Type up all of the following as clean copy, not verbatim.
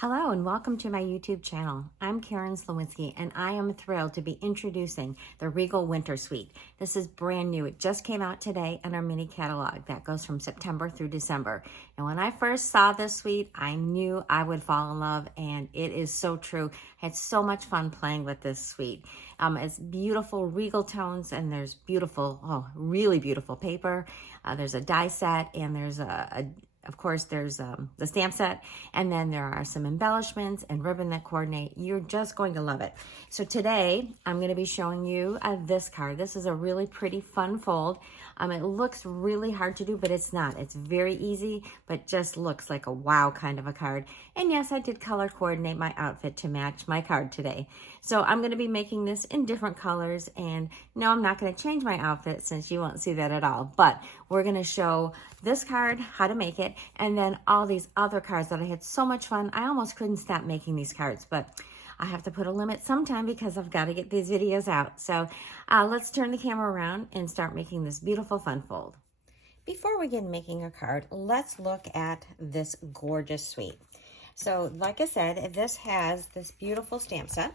Hello and welcome to my YouTube channel. I'm Karen Slowinski and I am thrilled to be introducing the Regal Winter Suite. This is brand new. It just came out today in our mini catalog that goes from September through December. And when I first saw this suite, I knew I would fall in love, and it is so true. I had so much fun playing with this suite. It's beautiful Regal tones, and there's beautiful, really beautiful paper. There's a die set, and there's of course, there's the stamp set, and then there are some embellishments and ribbon that coordinate. You're just going to love it. So today, I'm going to be showing you this card. This is a really pretty fun fold. It looks really hard to do, but it's not. It's very easy, but just looks like a wow kind of a card. And yes, I did color coordinate my outfit to match my card today. So I'm going to be making this in different colors, and no, I'm not going to change my outfit since you won't see that at all. But we're going to show this card, how to make it, and then all these other cards that I had so much fun. I almost couldn't stop making these cards, but I have to put a limit sometime because I've got to get these videos out. So let's turn the camera around and start making this beautiful fun fold. Before we get making a card, let's look at this gorgeous suite. So like I said, this has this beautiful stamp set.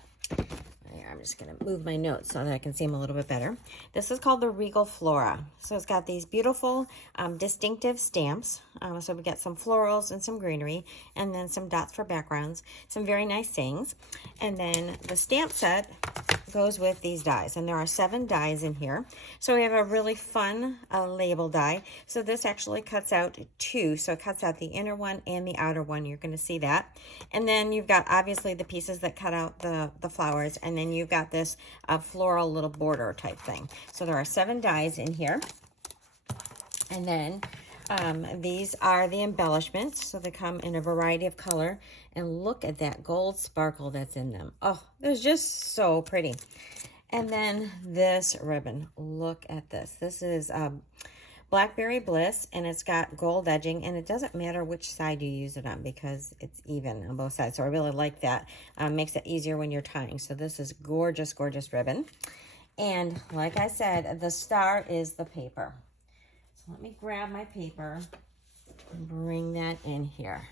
I'm just going to move my notes so that I can see them a little bit better. This is called the Regal Flora. So it's got these beautiful distinctive stamps. So we got some florals and some greenery, and then some dots for backgrounds, some very nice things. And then the stamp set goes with these dies, and there are 7 dies in here. So we have a really fun label die. So this actually cuts out 2. So it cuts out the inner one and the outer one. You're going to see that. And then you've got obviously the pieces that cut out the flowers, and then you've got this floral little border type thing. So there are 7 dies in here. And then these are the embellishments. So they come in a variety of color. And look at that gold sparkle that's in them. Oh, they're just so pretty. And then this ribbon. Look at this. This is Blackberry Bliss, and it's got gold edging, and it doesn't matter which side you use it on because it's even on both sides. So I really like that. Makes it easier when you're tying. So this is gorgeous, gorgeous ribbon. And like I said, the star is the paper. So let me grab my paper and bring that in here.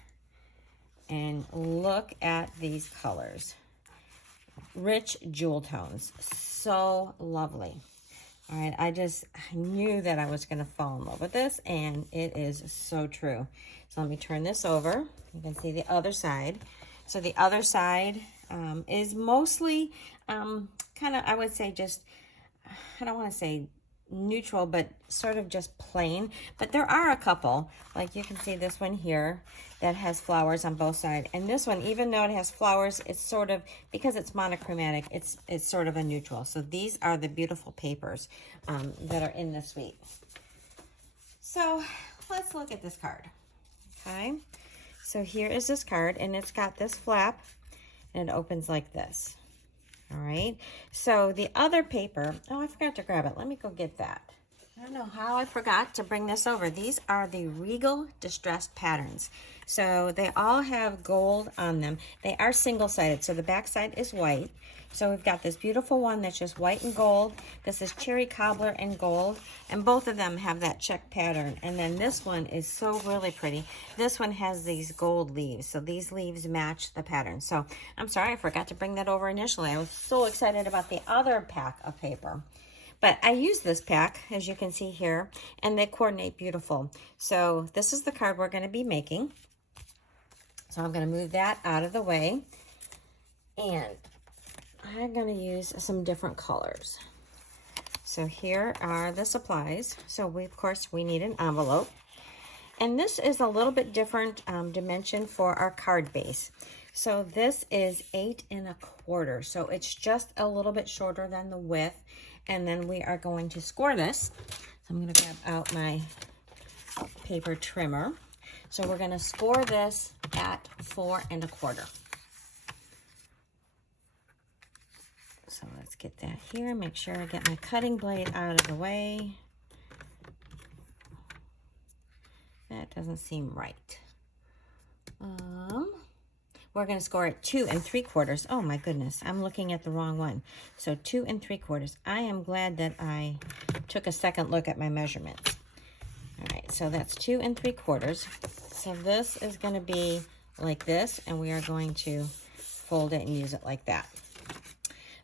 And look at these colors. Rich jewel tones. So lovely. All right, I knew that I was going to fall in love with this, and it is so true. So let me turn this over. You can see the other side. So the other side is mostly kind of, I would say, just, I don't want to say neutral, but sort of just plain. But there are a couple, like you can see this one here that has flowers on both sides, and this one, even though it has flowers, it's sort of, because it's monochromatic, it's sort of a neutral. So these are the beautiful papers that are in the suite. So let's look at this card. Okay, so here is this card, and it's got this flap, and it opens like this. All right, so the other paper, oh, I forgot to grab it. Let me go get that. I don't know how I forgot to bring this over. These are the Regal Distressed Patterns. So they all have gold on them. They are single-sided, so the back side is white. So we've got this beautiful one that's just white and gold. This is Cherry Cobbler and gold, and both of them have that check pattern. And then this one is so really pretty. This one has these gold leaves, so these leaves match the pattern. So I'm sorry, I forgot to bring that over initially. I was so excited about the other pack of paper. But I use this pack, as you can see here, and they coordinate beautiful. So this is the card we're going to be making. So I'm going to move that out of the way. And I'm going to use some different colors. So here are the supplies. So of course, we need an envelope. And this is a little bit different dimension for our card base. So this is 8 1/4. So it's just a little bit shorter than the width. And then we are going to score this. So I'm going to grab out my paper trimmer. So we're going to score this at 4 1/4. So let's get that here. Make sure I get my cutting blade out of the way. That doesn't seem right. We're going to score it 2 3/4. Oh my goodness, I'm looking at the wrong one. So 2 3/4. I am glad that I took a second look at my measurements. All right, so that's 2 3/4. So this is going to be like this, and we are going to fold it and use it like that.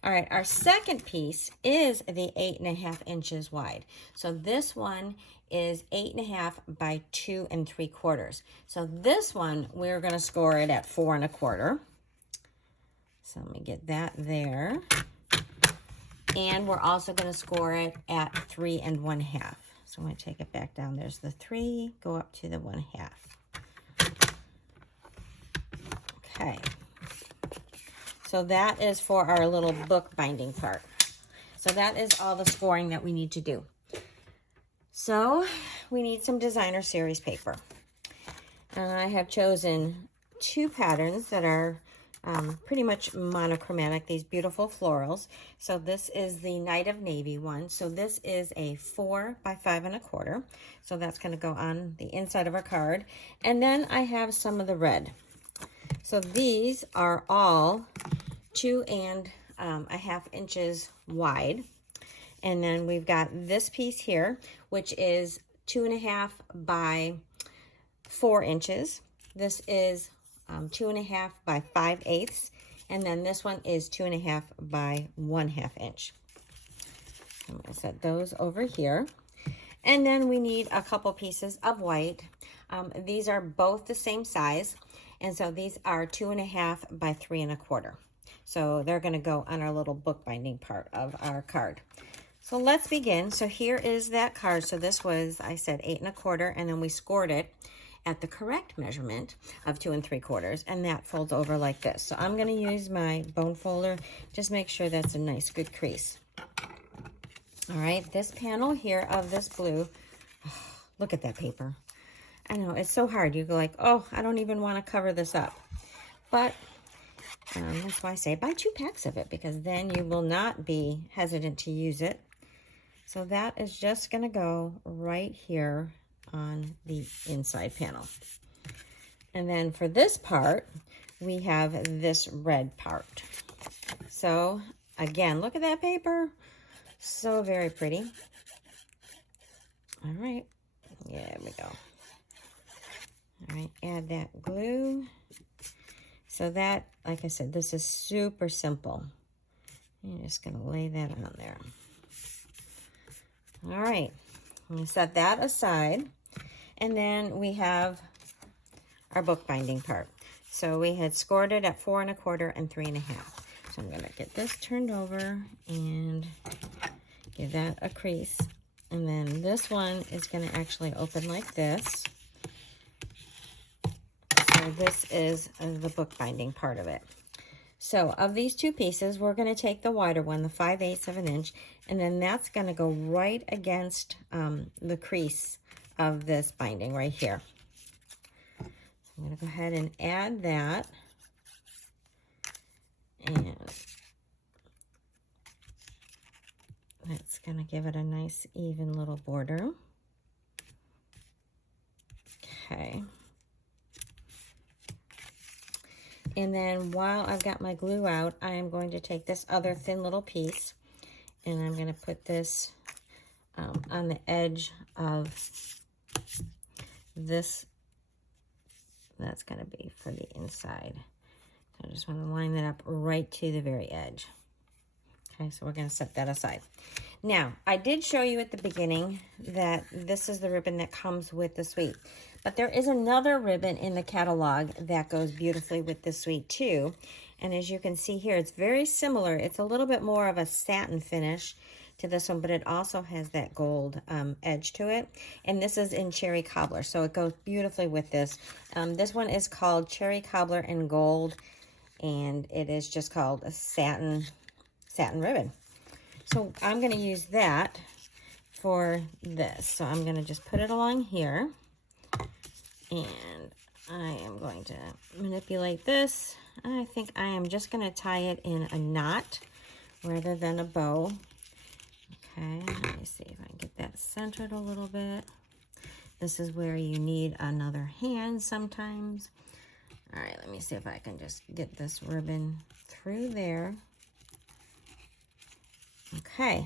All right, our second piece is the 8.5 inches wide. So this one is 8.5 by 2 3/4. So this one, we're gonna score it at 4 1/4. So let me get that there. And we're also gonna score it at 3 1/2. So I'm gonna take it back down. There's the 3, go up to the 1/2. Okay. So that is for our little book binding part. So that is all the scoring that we need to do. So we need some designer series paper. And I have chosen 2 patterns that are pretty much monochromatic, these beautiful florals. So this is the Night of Navy one. So this is a 4 by 5 1/4. So that's going to go on the inside of our card. And then I have some of the red. So these are all 2 1/2 inches wide. And then we've got this piece here, which is 2 1/2 by 4 inches. This is 2 1/2 by 5/8. And then this one is 2 1/2 by 1/2 inch. I'm going to set those over here. And then we need a couple pieces of white. These are both the same size. And so these are 2 1/2 by 3 1/4. So they're going to go on our little bookbinding part of our card. So let's begin. So here is that card. So this was, I said 8 1/4, and then we scored it at the correct measurement of 2 3/4, and that folds over like this. So I'm going to use my bone folder. Just make sure that's a nice good crease. All right, this panel here of this blue, oh, look at that paper. I know, it's so hard. You go like, oh, I don't even want to cover this up. But that's why I say buy 2 packs of it, because then you will not be hesitant to use it. So that is just going to go right here on the inside panel. And then for this part, we have this red part. So again, look at that paper. So very pretty. All right. Yeah, there we go. All right, add that glue. So that, like I said, this is super simple. I'm just going to lay that on there. All right, I'm going to set that aside. And then we have our bookbinding part. So we had scored it at 4 1/4 and 3 1/2. So I'm going to get this turned over and give that a crease. And then this one is going to actually open like this. So this is the bookbinding part of it. So of these 2 pieces, we're going to take the wider one, the 5/8 of an inch, and then that's going to go right against the crease of this binding right here. So I'm going to go ahead and add that. And that's going to give it a nice even little border. Okay. And then while I've got my glue out, I am going to take this other thin little piece and I'm going to put this on the edge of this. That's going to be for the inside. So I just want to line that up right to the very edge. Okay, so we're going to set that aside. Now, I did show you at the beginning that this is the ribbon that comes with the suite. But there is another ribbon in the catalog that goes beautifully with this suite too. And as you can see here, it's very similar. It's a little bit more of a satin finish to this one, but it also has that gold edge to it. And this is in Cherry Cobbler, so it goes beautifully with this. This one is called Cherry Cobbler in Gold, and it is just called a satin ribbon. So I'm going to use that for this. So I'm going to just put it along here. And I am going to manipulate this. I think I am just going to tie it in a knot rather than a bow. Okay, let me see if I can get that centered a little bit. This is where you need another hand sometimes. All right, let me see if I can just get this ribbon through there. Okay,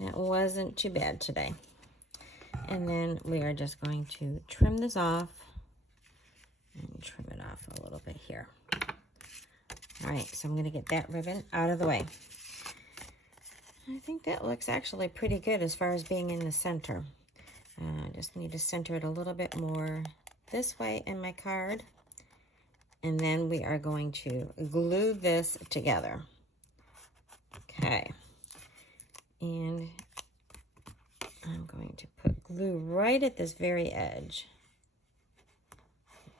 that wasn't too bad today. And then we are just going to trim this off and trim it off a All right, so I'm going to get that ribbon out of the way. I think that looks actually pretty good as far as being in the center. I just need to center it a little bit more this way in my card. And then we are going to glue this together. Okay. And I'm going to put glue right at this very edge.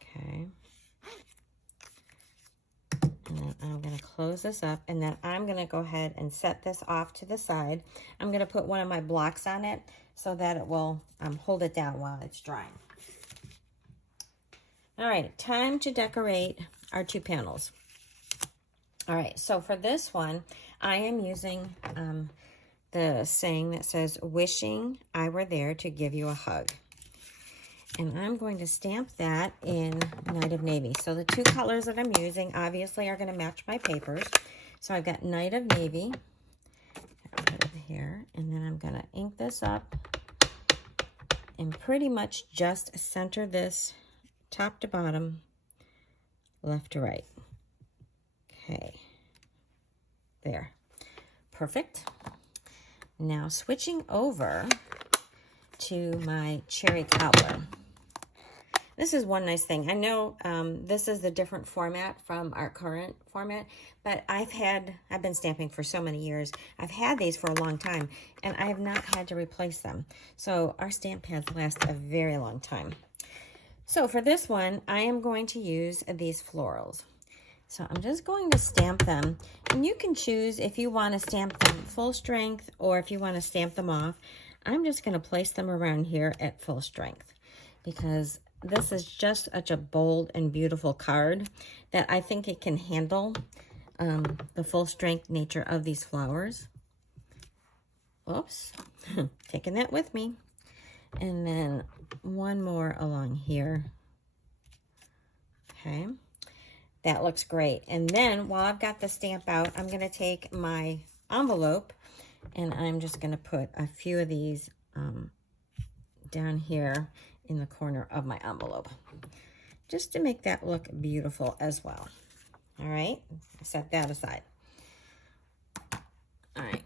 Okay. And then I'm going to close this up, and then I'm going to go ahead and set this off to the side. I'm going to put one of my blocks on it so that it will hold it down while it's drying. All right, time to decorate our 2 panels. All right, so for this one, I am using the saying that says, "Wishing I were there to give you a hug." And I'm going to stamp that in Night of Navy. So the 2 colors that I'm using obviously are going to match my papers. So I've got Night of Navy over here, and then I'm going to ink this up and pretty much just center this top to bottom, left to right. Okay, there, perfect. Now switching over to my cherry cobbler. This is one nice thing. I know this is a different format from our current format, but I've been stamping for so many years. I've had these for a long time, and I have not had to replace them. So our stamp pads last a very long time. So for this one, I am going to use these florals. So I'm just going to stamp them, and you can choose if you want to stamp them full strength or if you want to stamp them off. I'm just going to place them around here at full strength because this is just such a bold and beautiful card that I think it can handle the full strength nature of these flowers. Oops, taking that with me. And then one more along here. Okay, that looks great. And then while I've got the stamp out, I'm going to take my envelope and I'm just going to put a few of these down here in the corner of my envelope, just to make that look beautiful as well. All right, set that aside. All right,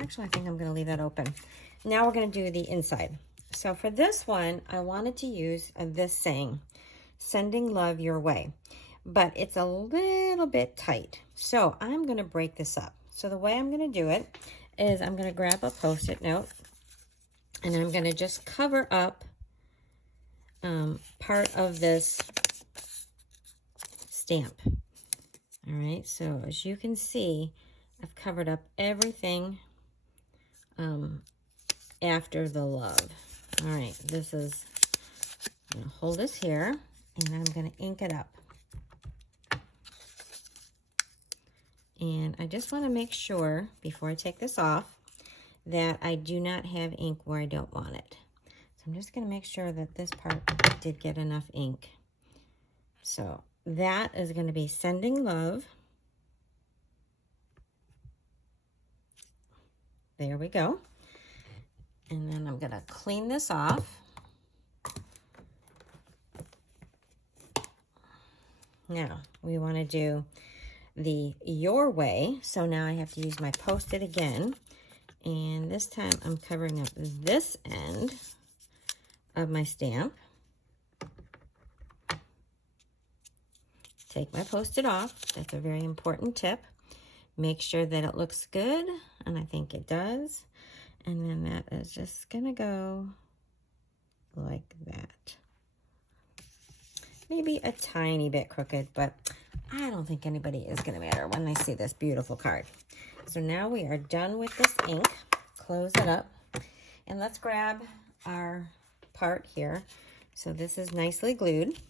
actually, I think I'm gonna leave that open. Now we're gonna do the inside. So for this one, I wanted to use this saying, "Sending love your way," but it's a little bit tight. So I'm gonna break this up. So the way I'm gonna do it is I'm gonna grab a Post-it note, and I'm going to just cover up part of this stamp. All right, so as you can see, I've covered up everything after the love. All right, I'm going to hold this here, and I'm going to ink it up. And I just want to make sure, before I take this off, that I do not have ink where I don't want it. So I'm just going to make sure that this part did get enough ink. So that is going to be "Sending love." There we go. And then I'm going to clean this off. Now we want to do the "Your way." So now I have to use my Post-it again. And this time I'm covering up this end of my stamp. Take my Post-it off. That's a very important tip. Make sure that it looks good, and I think it does. And then that is just gonna go like that. Maybe a tiny bit crooked, but I don't think anybody is gonna matter when they see this beautiful card. So now we are done with this ink. Close it up, and let's grab our part here. So this is nicely glued.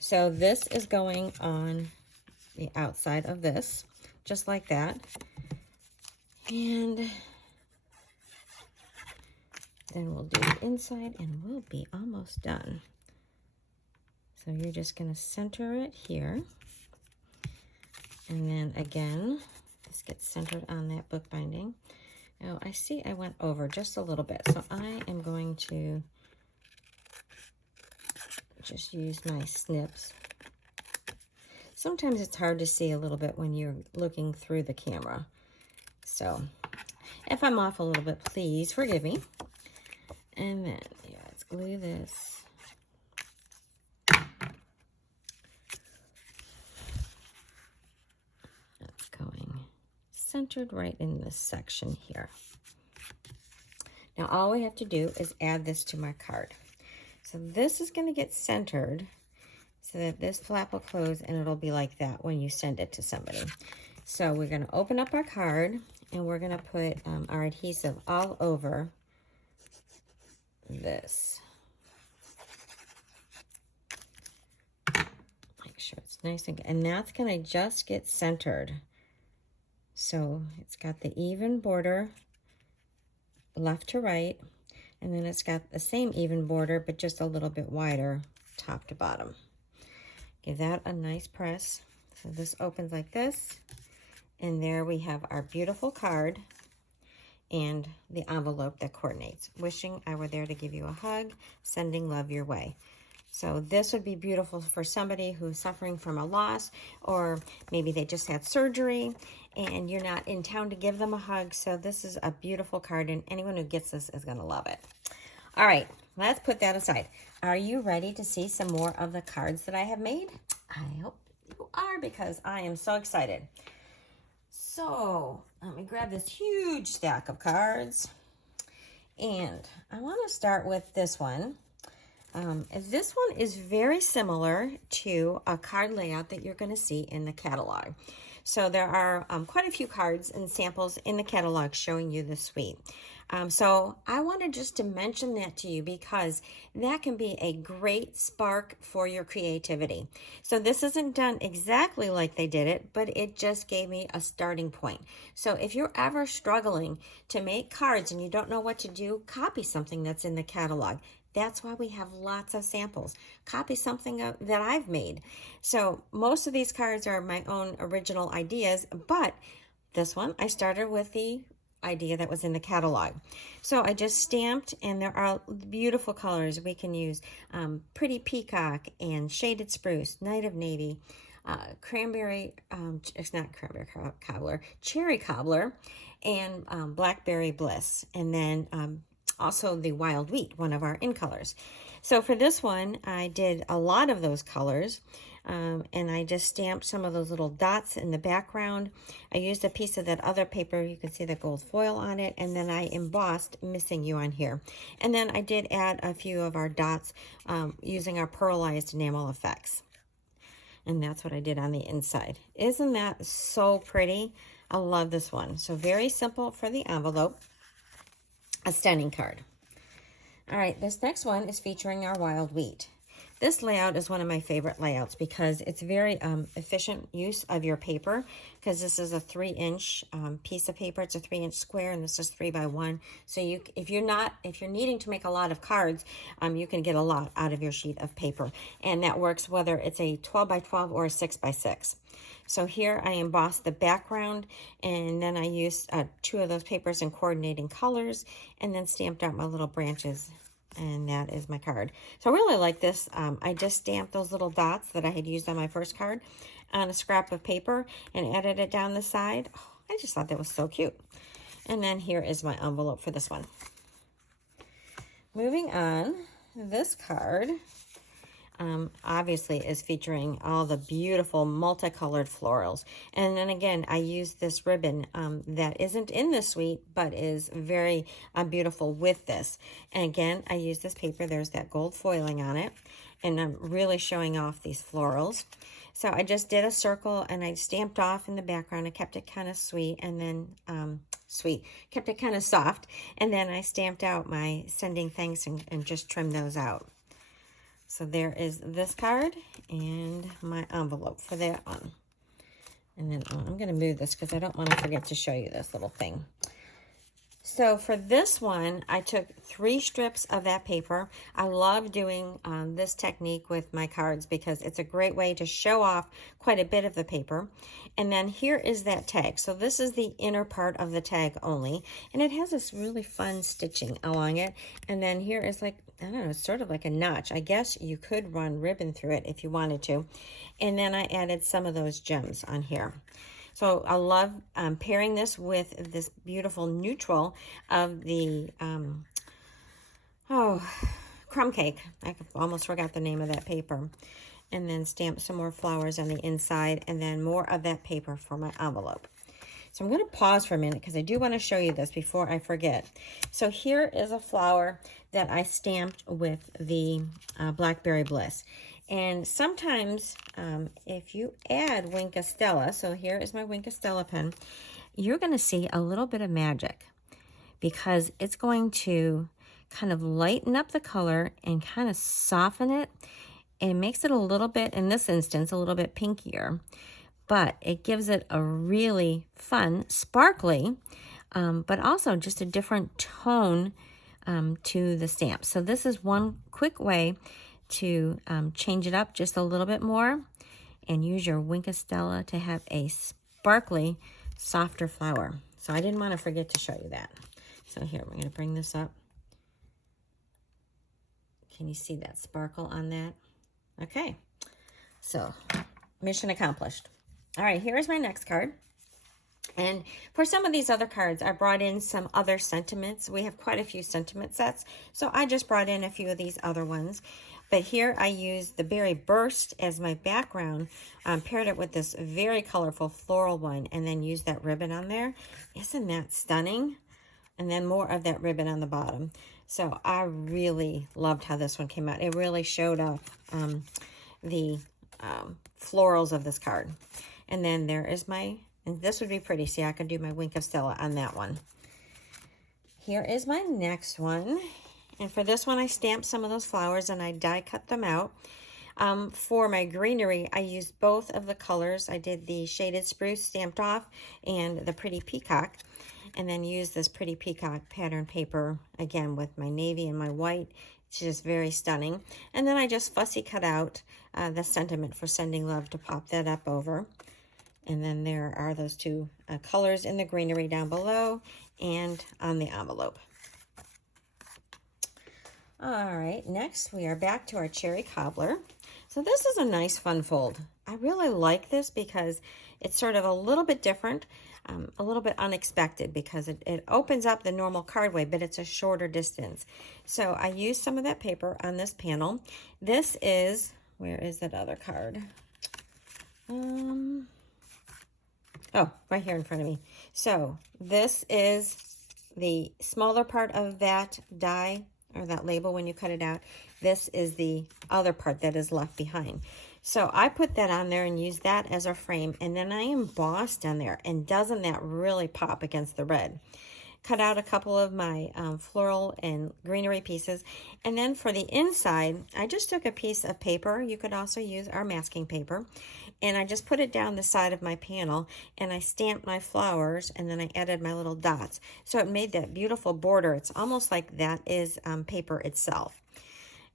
So this is going on the outside of this, just like that. And then we'll do the inside, and we'll be almost done. So you're just going to center it here. And then again, this gets centered on that book binding. Now I see I went over just a little bit, so I am going to just use my snips. Sometimes it's hard to see a little bit when you're looking through the camera. So if I'm off a little bit, please forgive me. And then, yeah, let's glue this. That's going centered right in this section here. Now all we have to do is add this to my card. So this is going to get centered so that this flap will close, and it'll be like that when you send it to somebody. So we're going to open up our card, and we're going to put our adhesive all over this. Make sure it's nice and that's going to just get centered. So it's got the even border left to right, and then it's got the same even border but just a little bit wider top to bottom. Give that a nice press. So this opens like this, and there we have our beautiful card and the envelope that coordinates. Wishing I were there to give you a hug, sending love your way. So this would be beautiful for somebody who's suffering from a loss, or maybe they just had surgery and you're not in town to give them a hug. So this is a beautiful card, and anyone who gets this is going to love it. All right, let's put that aside. Are you ready to see some more of the cards that I have made? I hope you are, because I am so excited. So let me grab this huge stack of cards, and I want to start with this one. This one is very similar to a card layout that you're going to see in the catalog. So there are quite a few cards and samples in the catalog showing you this suite. So I wanted just to mention that to you because that can be a great spark for your creativity. So this isn't done exactly like they did it, but it just gave me a starting point. So if you're ever struggling to make cards and you don't know what to do, copy something that's in the catalog. That's why we have lots of samples. Copy something that I've made. So most of these cards are my own original ideas, but this one I started with the idea that was in the catalog. So I just stamped, and there are beautiful colors we can use. Pretty Peacock and Shaded Spruce, Night of Navy, Cranberry, it's not Cranberry Cobbler, Cherry Cobbler, and Blackberry Bliss. And then also the Wild Wheat, one of our in colors. So for this one, I did a lot of those colors, and I just stamped some of those little dots in the background. I used a piece of that other paper, you can see the gold foil on it, and then I embossed Missing You on here. And then I did add a few of our dots using our pearlized enamel effects. And that's what I did on the inside. Isn't that so pretty? I love this one. So very simple for the envelope. A stunning card. All right, this next one is featuring our Wild Wheat. This layout is one of my favorite layouts because it's very efficient use of your paper, because this is a 3-inch piece of paper. It's a 3-inch square, and this is 3 by 1. So if you're needing to make a lot of cards, you can get a lot out of your sheet of paper, and that works whether it's a 12 by 12 or a 6 by 6. So here I embossed the background, and then I used 2 of those papers in coordinating colors, and then stamped out my little branches, and that is my card. So I really like this. I just stamped those little dots that I had used on my first card on a scrap of paper and added it down the side. Oh, I just thought that was so cute. And then here is my envelope for this one. Moving on, this card obviously is featuring all the beautiful multicolored florals. And then again, I used this ribbon that isn't in the suite, but is very beautiful with this. And again, I used this paper. There's that gold foiling on it. And I'm really showing off these florals. So I just did a circle, and I stamped off in the background. I kept it kind of sweet, and then kept it kind of soft. And then I stamped out my sending thanks and just trimmed those out. So there is this card and my envelope for that one. And then I'm going to move this because I don't want to forget to show you this little thing. So for this one, I took 3 strips of that paper. I love doing this technique with my cards because it's a great way to show off quite a bit of the paper. And then here is that tag. So this is the inner part of the tag only. And it has this really fun stitching along it. And then here is like, I don't know, it's sort of like a notch. I guess you could run ribbon through it if you wanted to. And then I added some of those gems on here. So I love pairing this with this beautiful neutral of the, crumb cake. I almost forgot the name of that paper. And then stamp some more flowers on the inside and then more of that paper for my envelope. So I'm going to pause for a minute because I do want to show you this before I forget. So here is a flower that I stamped with the Blackberry Bliss. And sometimes if you add Wink Stella, so here is my Wink Stella pen, you're going to see a little bit of magic because it's going to kind of lighten up the color and kind of soften it. And it makes it a little bit, in this instance, a little bit pinkier. But it gives it a really fun, sparkly, but also just a different tone to the stamp. So this is one quick way to change it up just a little bit more and use your Wink Stella to have a sparkly, softer flower. So I didn't want to forget to show you that. So here, we're going to bring this up. Can you see that sparkle on that? Okay, so mission accomplished. All right, here's my next card. And for some of these other cards, I brought in some other sentiments. We have quite a few sentiment sets, so I just brought in a few of these other ones. But here I used the Berry Burst as my background, paired it with this very colorful floral one, and then used that ribbon on there. Isn't that stunning? And then more of that ribbon on the bottom. So I really loved how this one came out. It really showed off the florals of this card. And then there is my, and this would be pretty. See, I could do my Wink of Stella on that one. Here is my next one. And for this one, I stamped some of those flowers and I die cut them out. For my greenery, I used both of the colors. I did the shaded spruce stamped off and the pretty peacock. And then used this pretty peacock pattern paper, again, with my navy and my white. It's just very stunning. And then I just fussy cut out the sentiment for sending love to pop that up over. And then there are those two colors in the greenery down below and on the envelope. All right, next we are back to our cherry cobbler. So this is a nice fun fold. I really like this because it's sort of a little bit different, a little bit unexpected because it opens up the normal card way, but it's a shorter distance. So I used some of that paper on this panel. This is, where is that other card? Oh, right here in front of me. So this is the smaller part of that die or that label when you cut it out. This is the other part that is left behind. So I put that on there and used that as a frame, and then I embossed on there, and doesn't that really pop against the red? Cut out a couple of my floral and greenery pieces, and then for the inside, I just took a piece of paper. You could also use our masking paper, and I just put it down the side of my panel, and I stamped my flowers, and then I added my little dots. So it made that beautiful border. It's almost like that is paper itself.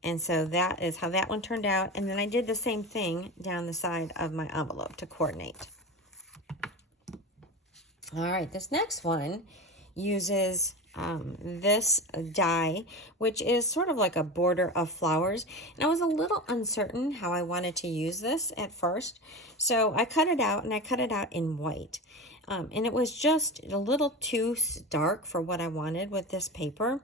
And so that is how that one turned out. And then I did the same thing down the side of my envelope to coordinate. All right, this next one uses this die, which is sort of like a border of flowers. And I was a little uncertain how I wanted to use this at first. So I cut it out, and I cut it out in white. And it was just a little too dark for what I wanted with this paper.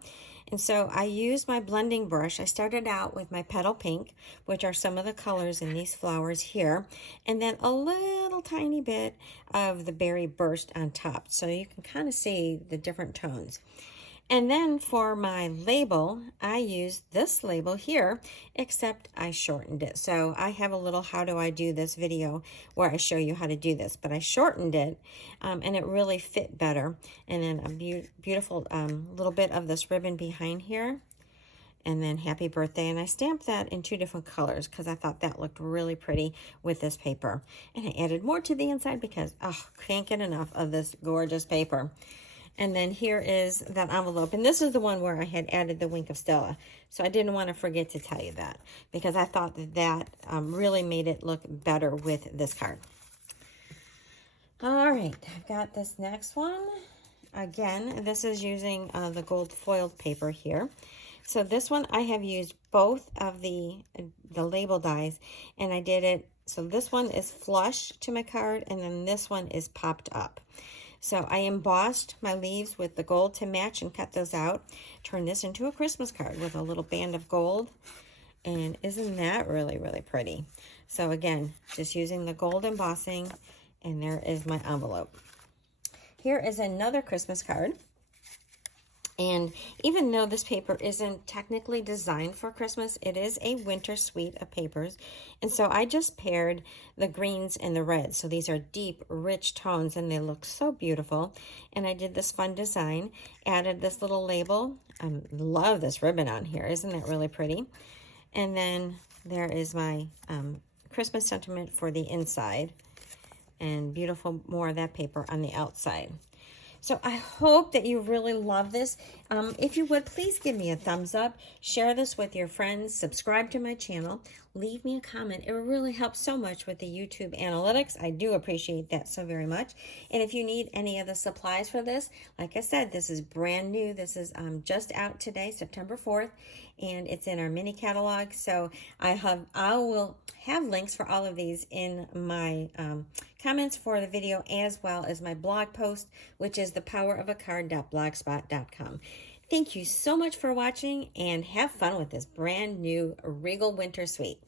And so I used my blending brush. I started out with my petal pink, which are some of the colors in these flowers here, and then a little tiny bit of the berry burst on top. So you can kind of see the different tones. And then for my label, I used this label here, except I shortened it. So I have a little how do I do this video where I show you how to do this, but I shortened it and it really fit better. And then a beautiful little bit of this ribbon behind here. And then happy birthday. And I stamped that in 2 different colors because I thought that looked really pretty with this paper. And I added more to the inside because, oh, can't get enough of this gorgeous paper. And then here is that envelope. And this is the one where I had added the Wink of Stella. So I didn't want to forget to tell you that, because I thought that really made it look better with this card. All right, I've got this next one. Again, this is using the gold foiled paper here. So this one I have used both of the label dies, and I did it. So this one is flush to my card, and then this one is popped up. So I embossed my leaves with the gold to match and cut those out. Turn this into a Christmas card with a little band of gold. And isn't that really, really pretty? So again, just using the gold embossing, and there is my envelope. Here is another Christmas card. And even though this paper isn't technically designed for Christmas, it is a winter suite of papers. And so I just paired the greens and the reds. So these are deep, rich tones, and they look so beautiful. And I did this fun design, added this little label. I love this ribbon on here. Isn't that really pretty? And then there is my Christmas sentiment for the inside. And beautiful more of that paper on the outside. So I hope that you really love this. If you would, please give me a thumbs up. Share this with your friends. Subscribe to my channel. Leave me a comment. It really helps so much with the YouTube analytics. I do appreciate that so very much. And if you need any of the supplies for this, like I said, this is brand new. This is just out today, September 4th, and it's in our mini catalog. So I will have links for all of these in my comments for the video, as well as my blog post, which is thepowerofacard.blogspot.com. Thank you so much for watching, and have fun with this brand new Regal Winter Suite.